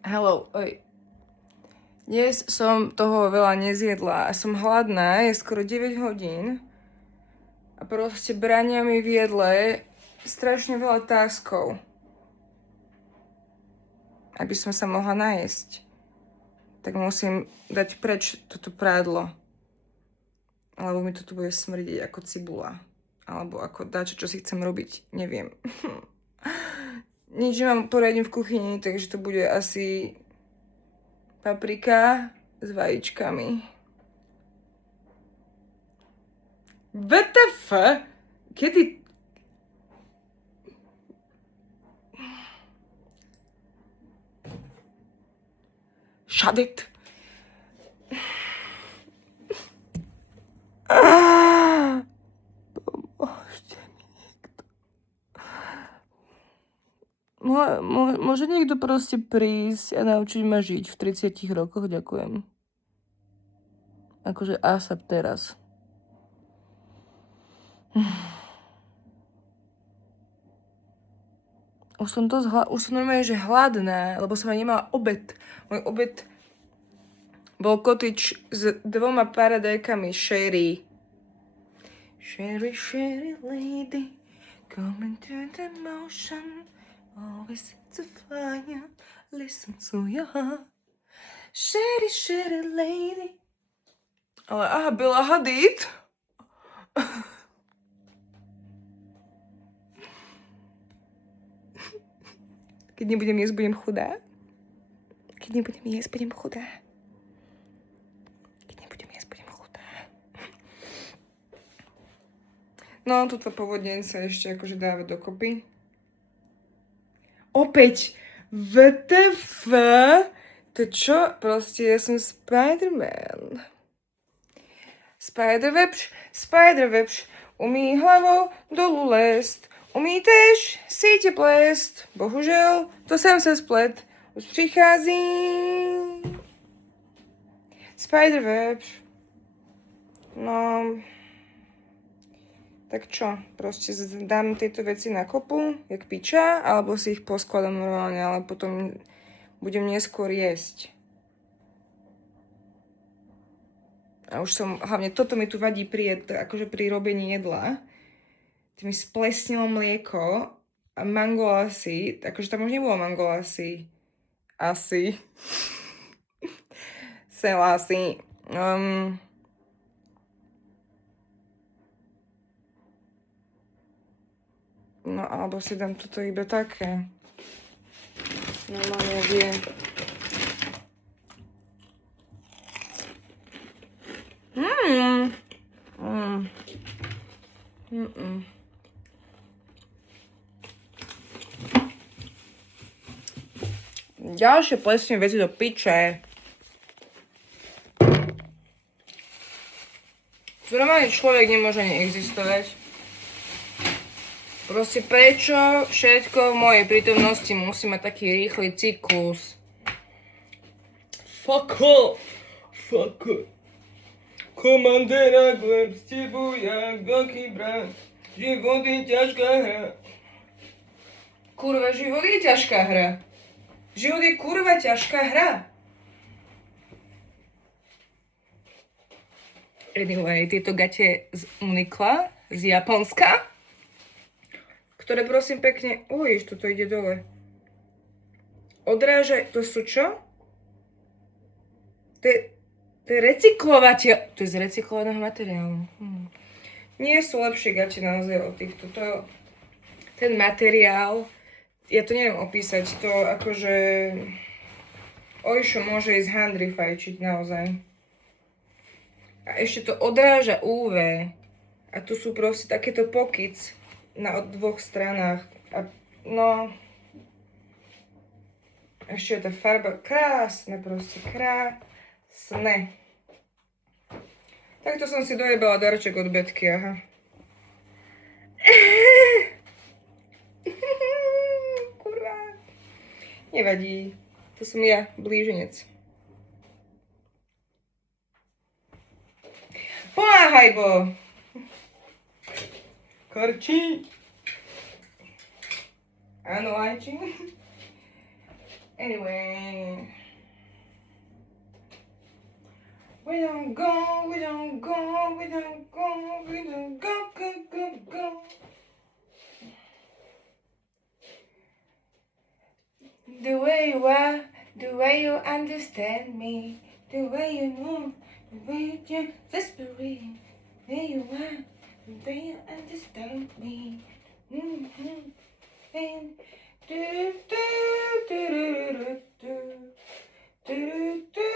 Hello, oj. Dnes som toho veľa nezjedla a som hladná, je skoro 9 hodín a proste brania mi v jedle strašne veľa táskov, aby som sa mohla najesť. Tak musím dať preč toto prádlo, alebo mi to tu bude smrdiť ako cibula, alebo ako dačo, čo si chcem robiť, neviem. Nič nemám poriadne v kuchyni, takže to bude asi paprika s vajíčkami. WTF? Kedy? Shut it. Pomôžte mi niekto. Môže niekto proste prísť a naučiť ma žiť v 30 rokoch? Ďakujem. Akože ASAP teraz. Už som normálne, že hladná, lebo som aj nemala obed. Môj obed bol kotič s 2 paradajkami sherry. Sherry, sherry lady, coming to the motion, always to fire, listen to your heart. Sherry, sherry lady. Ale aha, Bella Hadid. Keď nebudem jesť, budem chudá. Keď nebudem jesť, budem chudá. Keď nebudem jesť, budem chudá. No, túto povodeň sa ešte akože dáva dokopy. Opäť! WTF? To čo? Proste ja som Spider-Man. Spider-Webš, umí hlavou dolu lest. Umí tež síte plést. Bohužel, to sem sa splet. Už prichází Spider-Web. No, tak čo? Proste dám tieto veci na kopu, jak piča, alebo si ich poskladám normálne, ale potom budem neskôr jesť. A už som, hlavne toto mi tu vadí akože pri robení jedla. Ty mi splesnilo mlieko a mangolasy, akože tam už nebolo mangolasy. Asi. Selasy. No alebo si dám toto iba také. Normálne vie. Ďalšie plesne veci do piče. Normálny človek nemôže ani existovať. Proste prečo všetko v mojej prítomnosti musí mať taký rýchly cyklus? Fuck off! Fuck off! Komandéra gleb s tebou jak veľký brat. Život je ťažká hra. Kurva, život je ťažká hra. Život je kurva ťažká hra. Anyway, tieto gate z Uniqla, z Japonska, ktoré prosím pekne, toto ide dole. Odrážaj, to sú čo? To je recyklovateľ, to je z recyklovaného materiálu. Nie sú lepšie gate naozaj od týchto. Ten materiál, ja to neviem opísať, to akože Ojšo môže ísť handry fajčiť naozaj. A ešte to odráža UV. A tu sú proste takéto pockets na 2 stranách. A no... Ešte je tá farba krásne, proste krásne. Takto som si dojebala darček od Betky, aha. Kurva. Nevadí. To som ja, blíženec. Pomáhaj, bo! Korčí. Áno, Lajči. Anyway. We don't go, we don't go, we don't go, we don't go, go, go, go. The way you are, the way you understand me, the way you know, the way you're whispering, the way you are, the way you understand me. Mm-hmm. And do do do do do do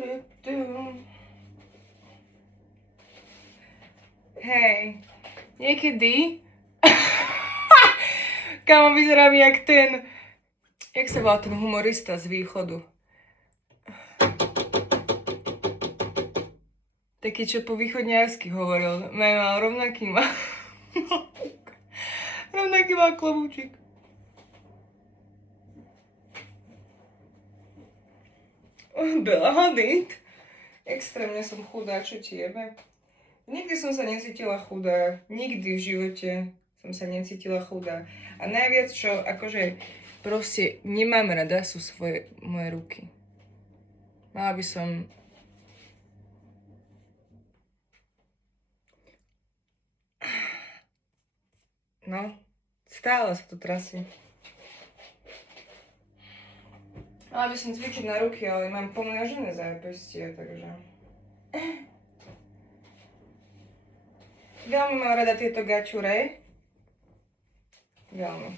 do do. Hej, niekedy kámo, vyzerám jak ten, jak sa volá ten humorista z východu? Taký, čo po východňarsky hovoril. Mal rovnaký má klobúčik. Bela Hadid. Extrémne som chudá, čo ti jebe. Nikdy som sa necítila chudá. Nikdy v živote som sa necítila chudá. A najviac, čo akože proste nemám rada, sú moje ruky. Mala by som... No, stále sa to trasie. Mala by som cvičiť na ruky, ale mám pomnožené zápestie, takže... Veľmi mám rada tieto gačure. Veľmi.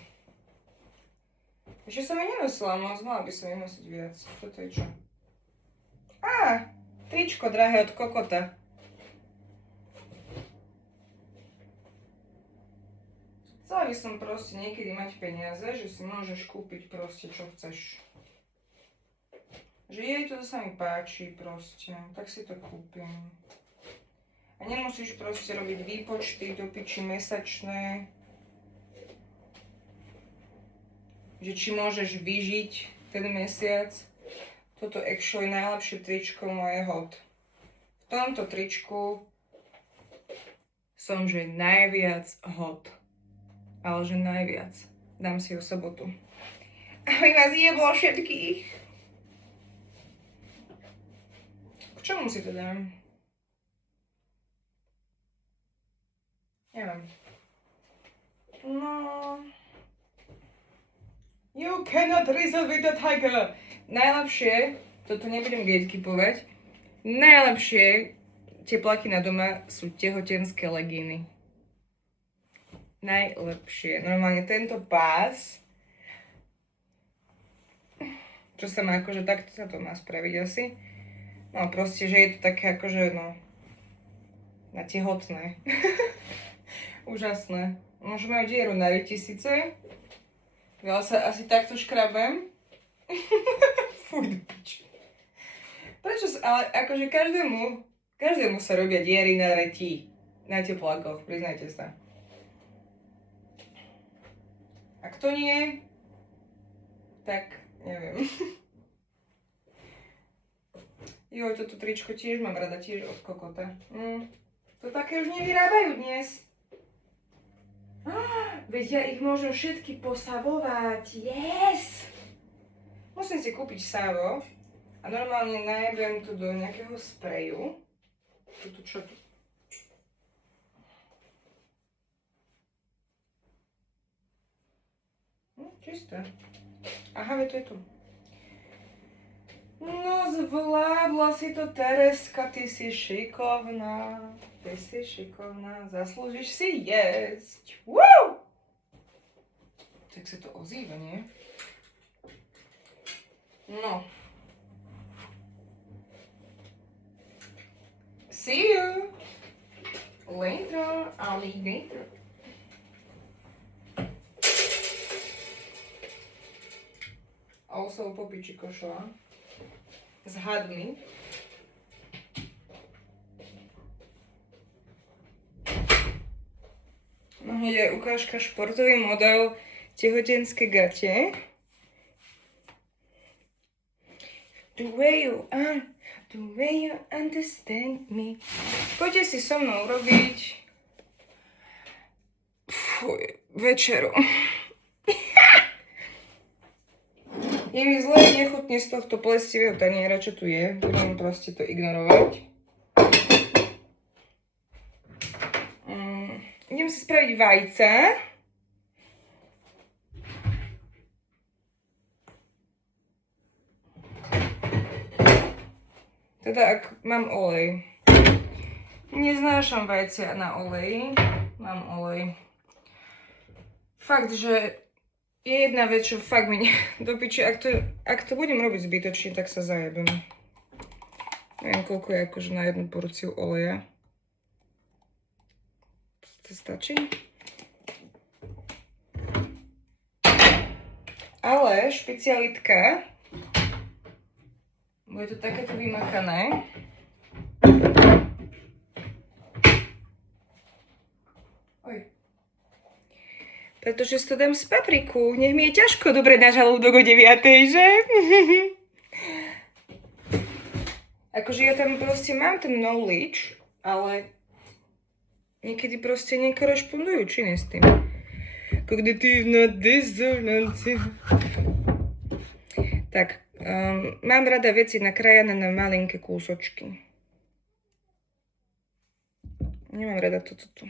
Ešte som ich nenosila moc, mala by som ich nosiť viac. Toto je čo? Tričko drahé od Kokota. Chcela by som proste niekedy mať peniaze, že si môžeš kúpiť proste čo chceš. Že jej to sa mi páči proste, tak si to kúpim. A nemusíš proste robiť výpočty do piči mesačné. Že či môžeš vyžiť ten mesiac. Toto actually najlepšie tričko moje hot. V tomto tričku som že najviac hot. Ale že najviac. Dám si ho sobotu. Aby vás jeblo všetkých. K čomu si to dám? Neviem. No... You cannot wrestle with the tiger. Najlepšie, toto nebudem gatekeepovať, najlepšie tepláky na doma sú tehotenské legíny. Najlepšie. Normálne tento pás, čo sa má akože takto sa to má spraviť asi. No proste, že je to také akože no, na tehotné. Úžasné. Možno majú dieru na rytisice. Ja sa asi takto škrabem. Fuj, do piči. Prečo ale akože každému sa robia diery na retí. Na teplákoch, priznajte sa. A kto nie, tak neviem. Joj, toto tričko tiež mám rada, tiež od Kokota. To také už nevyrábajú dnes. Veď ja ich môžem všetky posavovať. Yes! Musím si kúpiť savo a normálne najebem to do nejakého spreju. Toto čo tu? Čisté. Aha, veď to je tu. No zvládla si to, Tereska, ty si šikovná. Ty si šikovná, zaslúžiš si jesť. Woo! Tak sa to ozýva, nie? No. See you later, alligator. Also popiči košova. S hadmi. No hneď aj ukážka športový model tehotenské gate. The way you are, the way you understand me. Poďte si so mnou urobiť večeru. Je mi zle, nechutne z tohto plestivého taniera, čo tu je. Budem proste to ignorovať. Idem si spraviť vajce. Teda ak mám olej. Neznášam vajcia na olej. Mám olej. Fakt, že je jedna vec, čo fakt mi do piči. Ak to budem robiť zbytočne, tak sa zajebem. Neviem, koľko je akože na jednu porciu oleja. To stačí? Ale špecialitka. Bude to takéto vymakané. Oj. Pretože si to dám z papriku. Nech mi je ťažko dobre na žalúdok o 9, že? Akože ja tam proste mám ten knowledge, ale niekedy proste nekorešpondujú činy s tým. Kognitívna disonancia. Tak, mám rada veci nakrájané na malinké kúsočky. Nemám rada toto tu.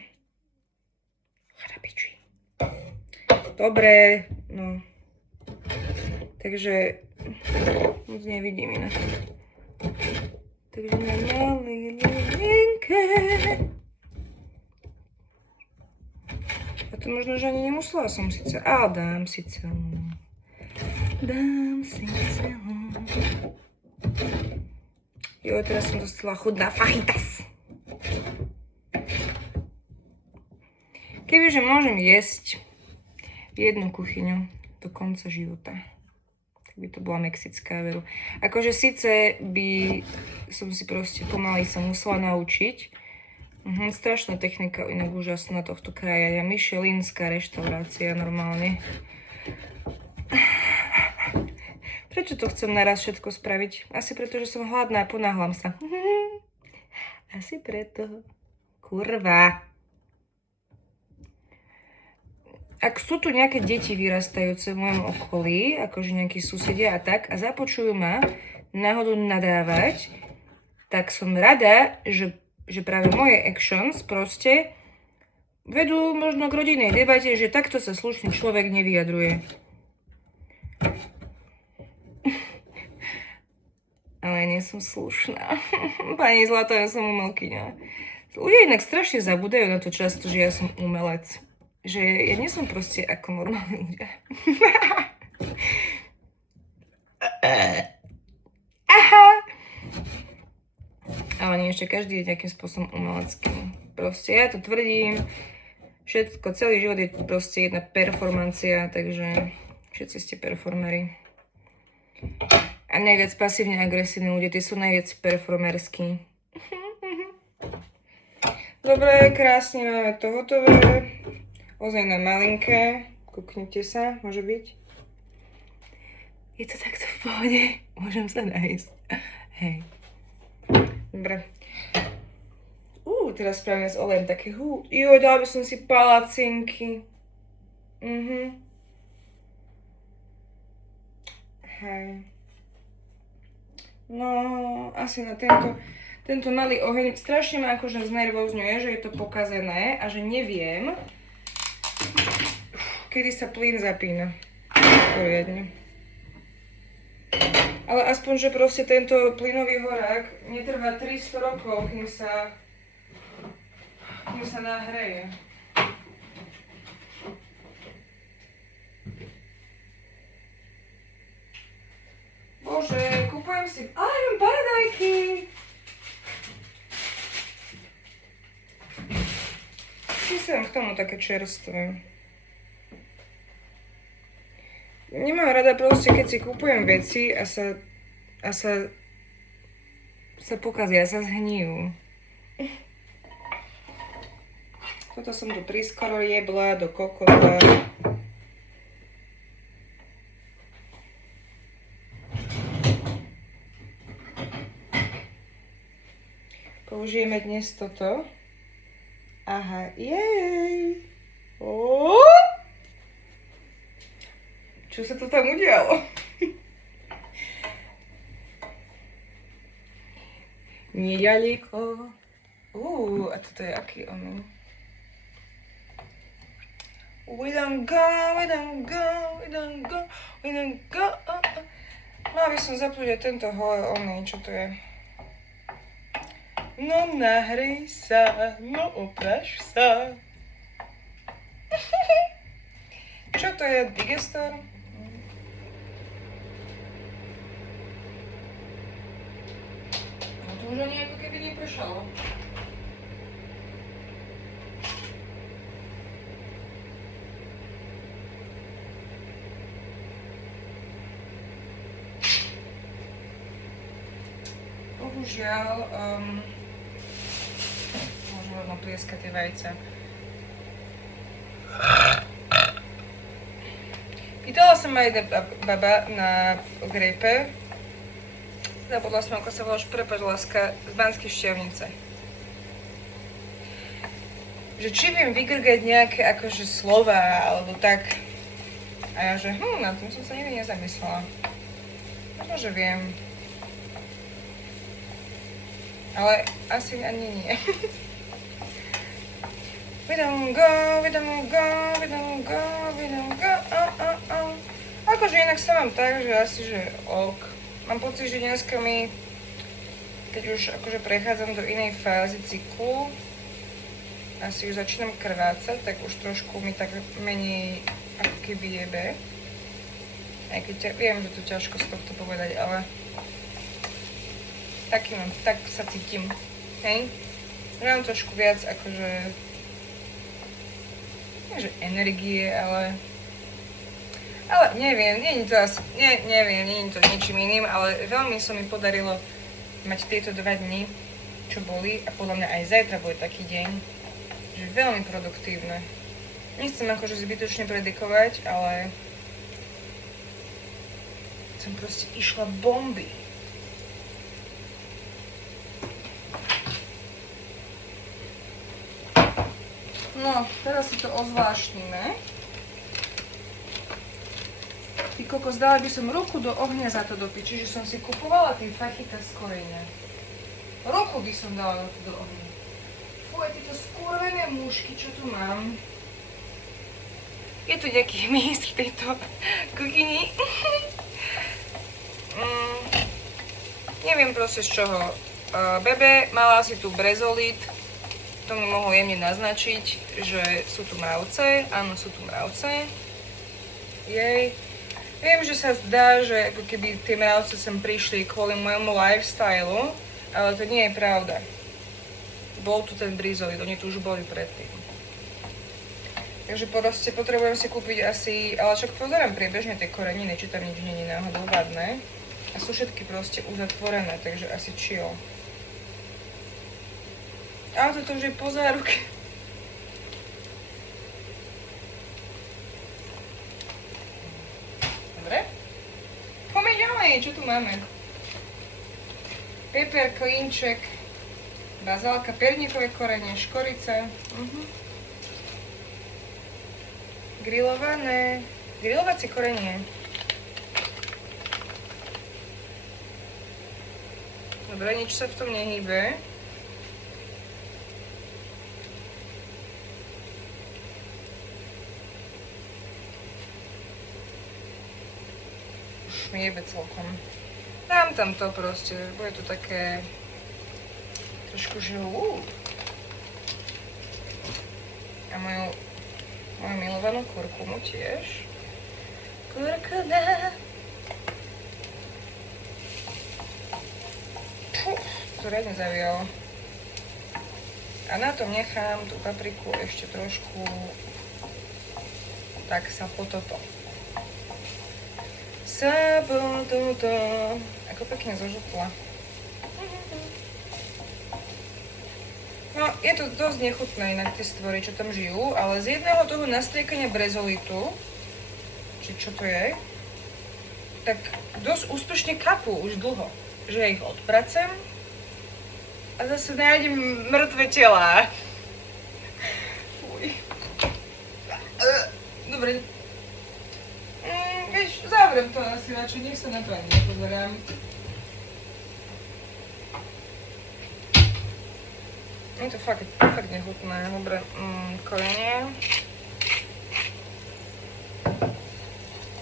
Chrapiči. Dobre, no. Takže moc nevidím inak. Takže na malý linke. A to možno, že ani nemusela som síce. Ale dám si celú. Dám si celú. Jo, teraz som dostala chudná fajitas. Kebyže môžem jesť jednu kuchyňu do konca života, tak by to bola mexická, veru. Akože síce by som si proste pomaly sa musela naučiť. Strašná technika, inak úžasná tohto kraja. Michelinská reštaurácia normálne. Prečo to chcem naraz všetko spraviť? Asi preto, že som hladná a ponáhlam sa. Asi preto. Kurva. Ak sú tu nejaké deti vyrastajúce v mojom okolí, akože nejakí susedia a tak, a započujú ma náhodou nadávať, tak som rada, že práve moje actions proste vedú možno k rodinnej debate, že takto sa slušný človek nevyjadruje. Ale nie som slušná. Pani Zlatá, ja som umelkyňa. Ľudia inak strašne zabúdajú na to často, že ja som umelec. Že ja nie som proste ako normálni ľudia. Aha! Ale nie, ešte každý je nejakým spôsobom umelecký. Proste ja to tvrdím. Všetko, celý život je proste jedna performancia, takže všetci ste performery. A najviac pasívne agresívni ľudia, tí sú najviac performerskí. Dobre, krásne máme to hotové. Ozaj na malinké. Kúknite sa, môže byť. Je to takto v pohode. Môžem sa nájsť. Hej. Dobre. Teraz spravíme s olejem také dala by som si palacinky. Hej. No, asi na tento malý oheň strašne ma akože znervózňuje, že je to pokazené a že neviem, kedy sa plyn zapína. Poriadne. Ale aspoň, že proste tento plynový horák netrvá 300 rokov, kým sa nahreje. Bože, kúpujem si... mám paradajky! Si sem k tomu také čerstvé. Nemám rada proste, keď si kúpujem veci a sa pokazia, sa zhnijú. Toto som tu prískoro jebla do kokota. Použijeme dnes toto. Aha, jej. Čo sa to tam udialo? Nedaleko. A toto je aký oný? We don't go, we don't go, we don't go, we don't go. Mala by som zapnúť aj tento oný, čo to je? No nahrej sa, no opraš sa. Čo to je? Digestor? No to už ani ako keby neprešalo. Bohužiaľ, môžem rovno plieskať tie vajce. Pýtala som aj baba na gripe. Zabudla som, ako sa voláš, prepáč láska, z Banskej Štiavnice. Že či viem vygrgať nejaké akože slova, alebo tak. A ja že, na tom som sa nikdy nezamyslela. Možno, že viem. Ale asi ani nie. We don't go, we don't go, we don't go, we don't go, Akože inak sa mám tak, že asi, že ok. Mám pocit, že dneska mi, keď už akože prechádzam do inej fázy cyklu, asi už začínam krvácať, tak už trošku mi tak menej ako keby jebe. Aj keď viem, že to ťažko z tohto povedať, ale tak sa cítim, hej? Že mám trošku viac akože, nie že energie, ale neviem, nie je to asi, neviem, nie je to ničím iným, ale veľmi sa mi podarilo mať tieto 2 dni, čo boli, a podľa mňa aj zajtra bude taký deň, že veľmi produktívne. Nechcem akože zbytočne predikovať, ale som proste išla bomby. No, teraz si to ozvláštnime. Ty kokos, dala by som ruku do ohňa za to do piči, že som si kupovala tie fajchita z korene. Ruku by som dala do ohňa. Fuj, tieto skurvené mušky, čo tu mám. Je tu nejaký místr v tejto kuchyni. Neviem proste z čoho. Bebe mala si tu brezolit. To mi mohol jemne naznačiť, že sú tu mravce. Áno, sú tu mravce. Jej. Viem, že sa zdá, že ako keby tie mravce sem prišli kvôli môjmu lifestylu, ale to nie je pravda. Bol tu ten brizolit, oni tu už boli predtým. Takže proste potrebujem si kúpiť asi, ale však pozerám priebežne tie koreniny, či tam nič nie je náhodou vadné. A sú všetky proste uzatvorené, takže asi chill. Ale toto už je po záruke. Dobre. Poďme ďalej, čo tu máme? Peper, klínček, bazálka, perníkové korene, škorica. Grillované. Grillovacie korenie. Dobre, nič sa v tom nehýbe. Mi jebe celkom. Dám tam to proste, bude to také trošku žilú. A moju milovanú kurkumu tiež. Kurkuma. To riadne zavialo. A na tom nechám tú papriku ešte trošku tak sa potopo. Ako pekne zožupla. No, je to dosť nechutné inak tie stvory, čo tam žijú, ale z jedného toho nastriekania brezolitu, či čo to je, tak dosť úspešne kapú už dlho. Že ja ich odpracem a zase nájdem mŕtve telá. Fuj. Dobre. Vieš, zavriem to asi radšej, nech sa na to ani nepozerám. Je to fakt nechutné. Dobre, korenie.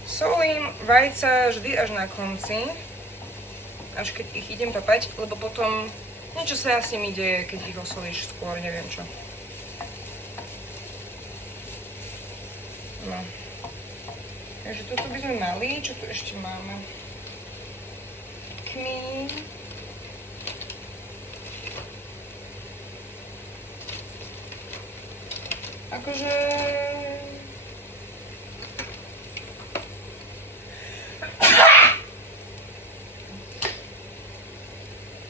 Solím vajca vždy až na konci, až keď ich idem papať, lebo potom niečo sa s nimi deje, keď ich osolíš skôr, neviem čo. No. Takže toto by sme mali, čo tu ešte máme? Kmín. Akože...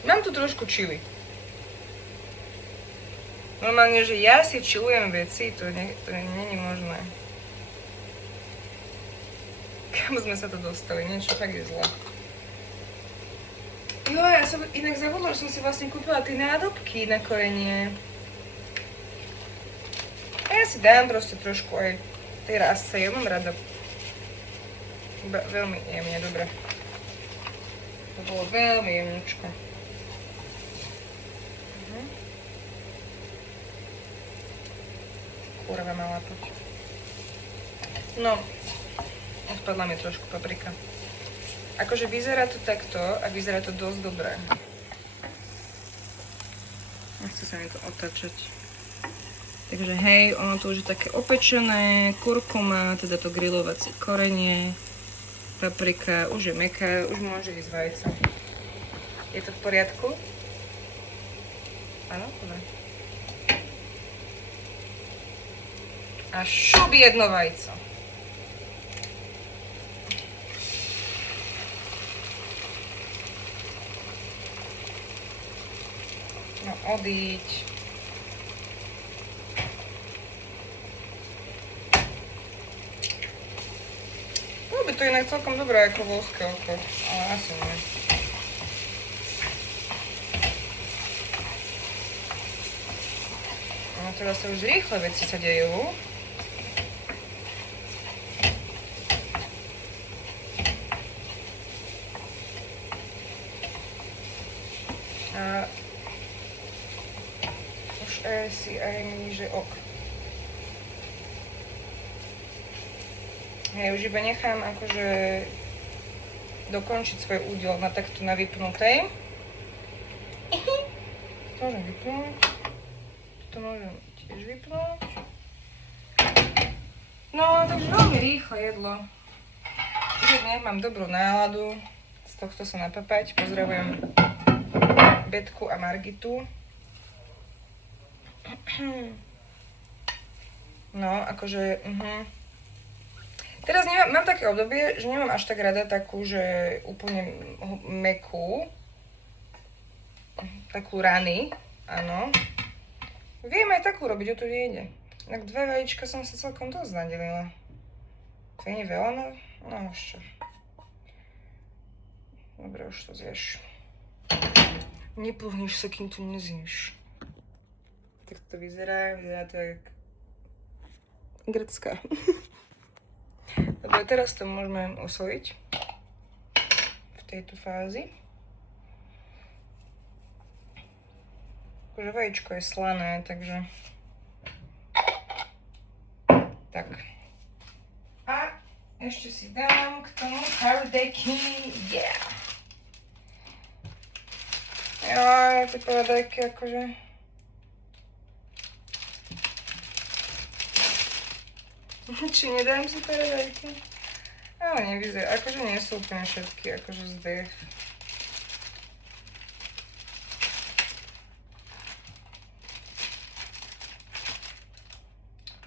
Mám tu trošku čili. Normálne, že ja si čilujem veci, to nie je možné. Kam sme sa to dostali? Niečo tak je zle. Jo, ja som inak zabudla, že som si vlastne kúpila tie nádobky na korenie. A ja si dám proste trošku aj tej rásce, ja mám rada. Veľmi jemne, dobre. To bolo veľmi jemničko. Kurva mala poď. No, odpadla mi trošku paprika. Akože vyzerá to takto a vyzerá to dosť dobré. Nechce sa mi to otáčať. Takže hej, ono to už je také opečené, kurkuma, teda to grilovacie korenie, paprika, už je mäkká, už môže ísť vajca. Je to v poriadku? Áno, dobre. A šup jedno vajco. No, odíď. Bolo by to inak celkom dobré ako voľské oko, ale asi nie. No teraz sa už rýchle veci sa dejú. A už si aj mi, že ok. Ja už iba nechám akože dokončiť svoj údiel na takto na vypnutej. To môžem vypnúť. To môžem tiež vypnúť. No, takže veľmi rýchle jedlo. Dnes mám dobrú náladu. Z tohto sa napapať. Pozdravujem Betku a Margitu. No, akože... Teraz mám také obdobie, že nemám až tak rada takú, že úplne mäkkú. Takú rany, áno. Viem aj takú robiť, o to nejde. Tak 2 vajíčka som sa celkom dosť nadelila. To nie je veľa, no ešte. Dobre, už to zješ. Nepohneš sa, kým to nezješ. Tak to vyzerá tak... grecká. Dobre, teraz to môžeme osoliť v tejto fázi. Akože vajíčko je slané, takže... Tak. A ešte si dám k tomu paradajky. Yeah! Joj, tie paradajky akože... Či nedám si paradajky? Ale nevyzerá, akože nie sú úplne všetky, akože zdech.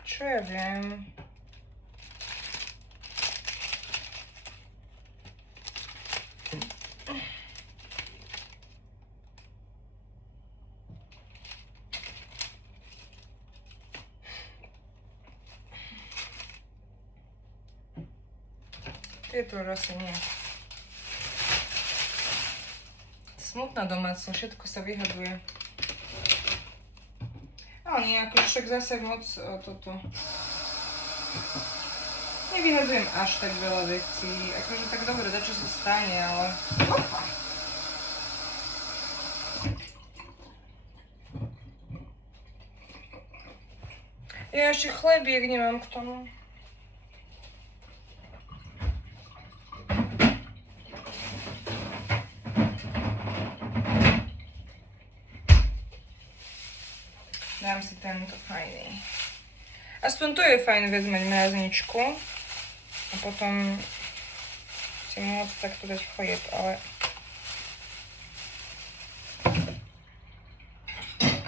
Čo ja viem? Tieto už asi nie. Smutná domácnosť, všetko sa vyhaduje. Ale nie, akože však zase moc toto. Nevyhadzujem až tak veľa vecí. Akože tak dobre, dačo sa stane, ale... Opa! Ja ešte chlebiek nemám k tomu. Dám si tento fajný. Aspoň to je fajn vezmať mrazničku a potom si môcť takto dať chlieb, ale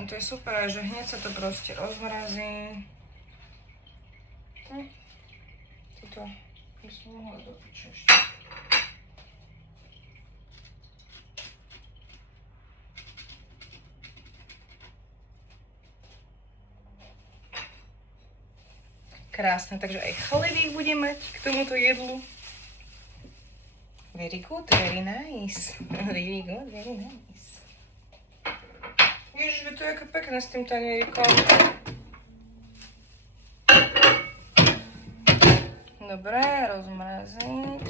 to je super, že hneď sa to proste rozmrazí. Toto by som mohla dopiť ešte. Krásne, takže aj chlebík bude mať k tomuto jedlu. Very good, very nice. Very good, very nice. Ježiš, to je ako pekné s tým tanierikom. Dobre, rozmraziť.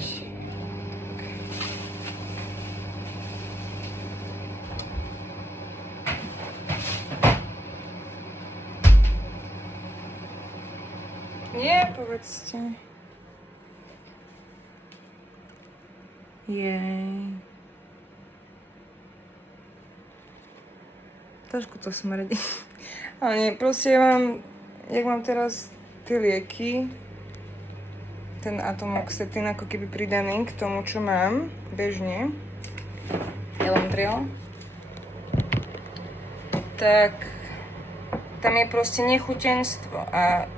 Nie, povedzte. Jej. Trošku to smrdí. Ale nie, proste jak mám teraz tie lieky, ten atomoxetín ako keby pridaný k tomu, čo mám bežne, Elandril, tak tam je proste nechutenstvo a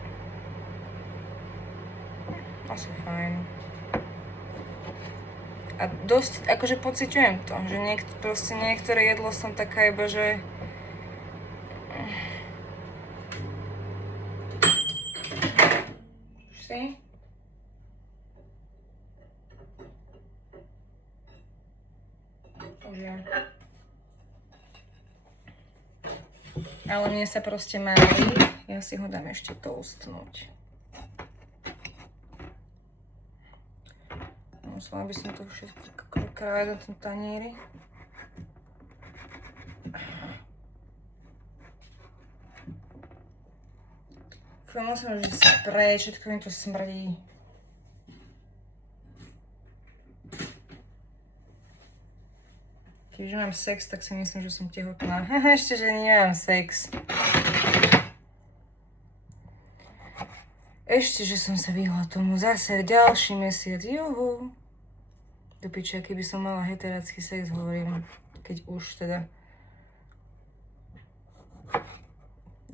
asi fajn. A dosť, akože pociťujem to, že proste niektoré jedlo som taká iba, že si? Už je. Ale mne sa proste mári, ja si ho dám ešte toastnúť. Musela by som to všetko krájať na tom tanieri. Musím už sprejť, všetko mi to smrdí. Keďže mám sex, tak si myslím, že som tehotná. Ešte, že nemám sex. Ešte, že som sa vyhla tomu zase ďalší mesiac. Juhu. Do piče, keby som mala heterácky sex, hovorím. Keď už teda.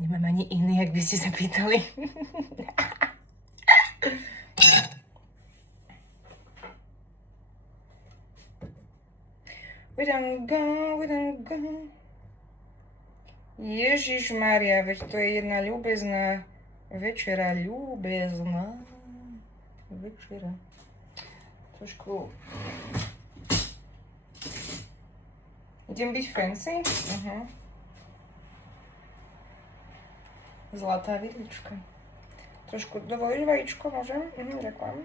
Nemám ani iný, ak by ste sa pýtali. We don't go. Ježišmaria, veď to je jedna ľúbezná večera, ľúbezná večera. Trošku. Idem byť fancy? Zlatá vidlička. Trošku dovolíš vajíčko, môžem? Ďakujem.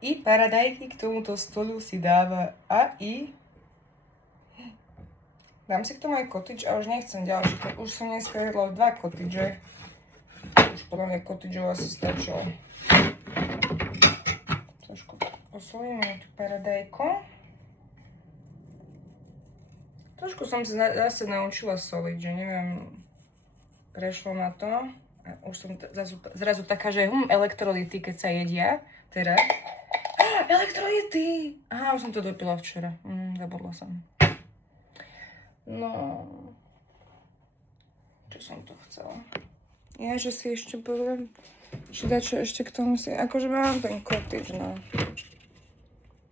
I paradajky k tomuto stolu si dáva dám si k tomu aj cottage a už nechcem ďalší. Už som dneska jedla 2 cottage. Už podľa mňa cottageov asi stačilo. Trošku posolíme tú paradajku. Trošku som sa zase naučila soliť, že neviem, prešlo na to. A už som zrazu taká, že elektrolyty, keď sa jedia. Teraz. Elektrolyty! Aha, už som to dopila včera. Zabudla som. No. Čo som to chcela? Ja, že si ešte poviem, že dať čo ešte k tomu si... Akože mám ten cottage, no.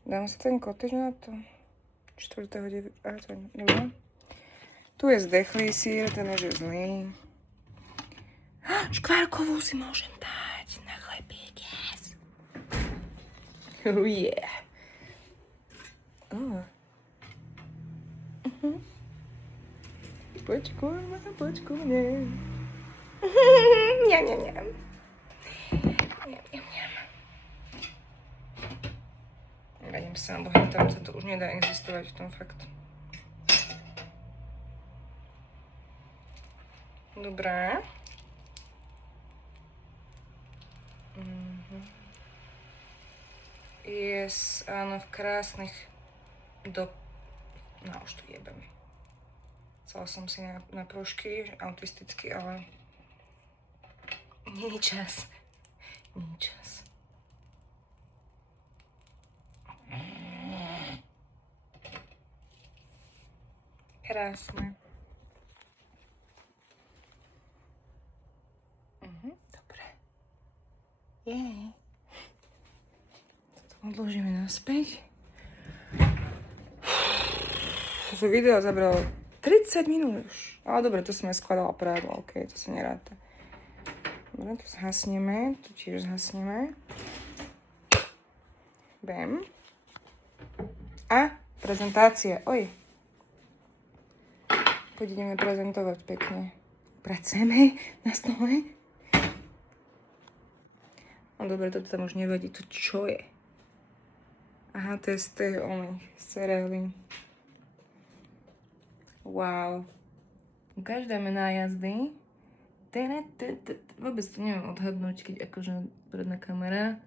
Dám si ten cottage na to. 4.9. Dobre. Tu je zdechlý sír, ten je že zlý. Škvárkovú si môžem dať na chlebík, yes. Oh yeah. Poď ku mne. Ňam. Radím sa, boha, tam sa to už nedá existovať v tom fakt. Dobré. Yes, áno, v krásnych No, už tu jebem. Chcela som si na pružky, autisticky, ale nie je čas. Nie je čas. Krásne. Dobre. Jej. Toto odložíme naspäť. Toto video zabralo 30 minút už. Ale dobre, to som ja skladala prádlo, ok, to sa neráta. Dobre, to zhasneme, tu tiež zhasneme. Bam. A prezentácia, oj. Poď ideme prezentovať pekne. Pracujeme na stole. No dobre, toto tam už nevadí, to čo je? Aha, to je z tej seriály. Wow. Každéme nájazdy. Vôbec to neviem odhadnúť, keď akože predná kamera.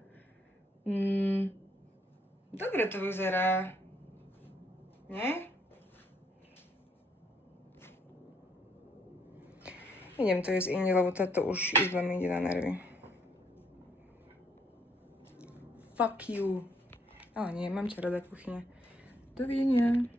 Dobre to vyzerá. Nie? Idem to jesť inde, lebo táto už izba mi ide na nervy. Fuck you. Ale nie, mám ťa rada, kuchyňa. Dovidenia.